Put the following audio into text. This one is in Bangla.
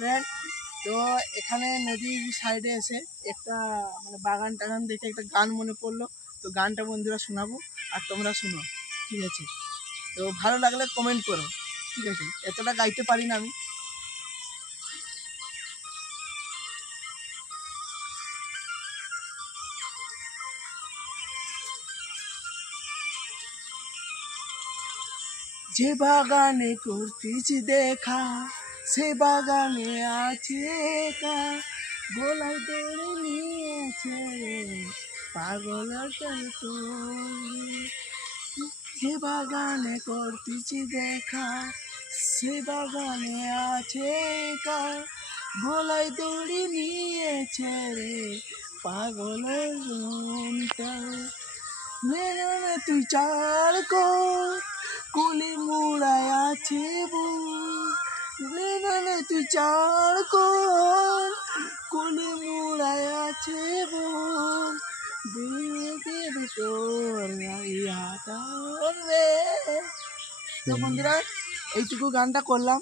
ফ্রেন্ড। তো এখানে নদীর সাইডে এসে একটা মানে বাগান টাগান দেখে একটা গান মনে পড়লো, তো গানটা বন্ধুরা শোনাবো আর তোমরা শোনো, ঠিক আছে? তো ভালো লাগলে কমেন্ট করো, ঠিক আছে? এতটা গাইতে পারি না আমি। যে বাগানে করতেছি দেখা, সে বাগানে আছে একা, গোলায় দৌড়ে নিয়েছে পাগল যে বাগানে করতেছি দেখা, সে বাগানে আছে একা, গোলায় দৌড়ে নিয়েছে রে পাগলের মনটা। তুই চাল কর কুলি মুড়ায় আছে তুই চাল কর কুলি মুড়ায় আছে তো বন্ধুরা এইটুকু গানটা করলাম।